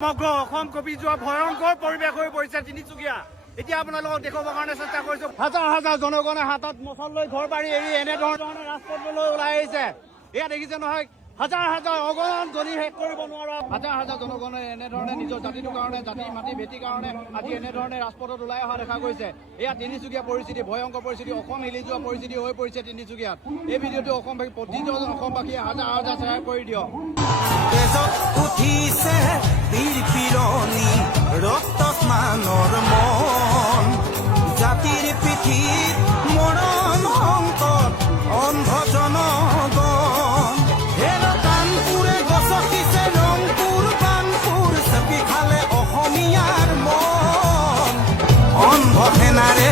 সমগ্ৰ অসম কঁপি যোৱা ভয়ংকৰ পৰিৱেশ হৈ পৰিছে তিনিচুকীয়া। এতিয়া আপোনালোকক দেখুৱাবৰ কাৰণে চেষ্টা কৰিছো। হাজাৰ হাজাৰ জনগণে হাতত মচল লৈ ঘৰ বাৰী এৰি এনেধৰণে ৰাজপথলৈ ওলাই আহিছে। এয়া দেখিছে নহয়, হাজাৰ হাজাৰ অগণন জ্বলি শেষ কৰিব নোৱাৰা হাজাৰ হাজাৰ জনগণে এনেধৰণে নিজৰ জাতিটোৰ কাৰণে, জাতি মাটি ভেটিৰ কাৰণে আজি এনেধৰণে ৰাজপথত ওলাই অহা দেখা গৈছে। এয়া তিনিচুকীয়া পৰিস্থিতি, ভয়ংকৰ পৰিস্থিতি, অসম হিলি যোৱা পৰিস্থিতি হৈ পৰিছে তিনিচুকীয়াত। এই ভিডিঅ'টো অসমবাসী, প্ৰতিজন অসমবাসীয়ে হাজাৰ হাজাৰ শ্বেয়াৰ কৰি দিয়ক। উঠিছে বীৰ পিৰণি ৰক্ত স্নানৰ মন, জাতিৰ পিঠিত মৰণ সংকট অন্ধ জনগণ। কানপুৰে গছকিছে ৰংপুৰ কানপুৰ, চেপি খালে অসমীয়াৰ মন। অন্ধ সেনাৰে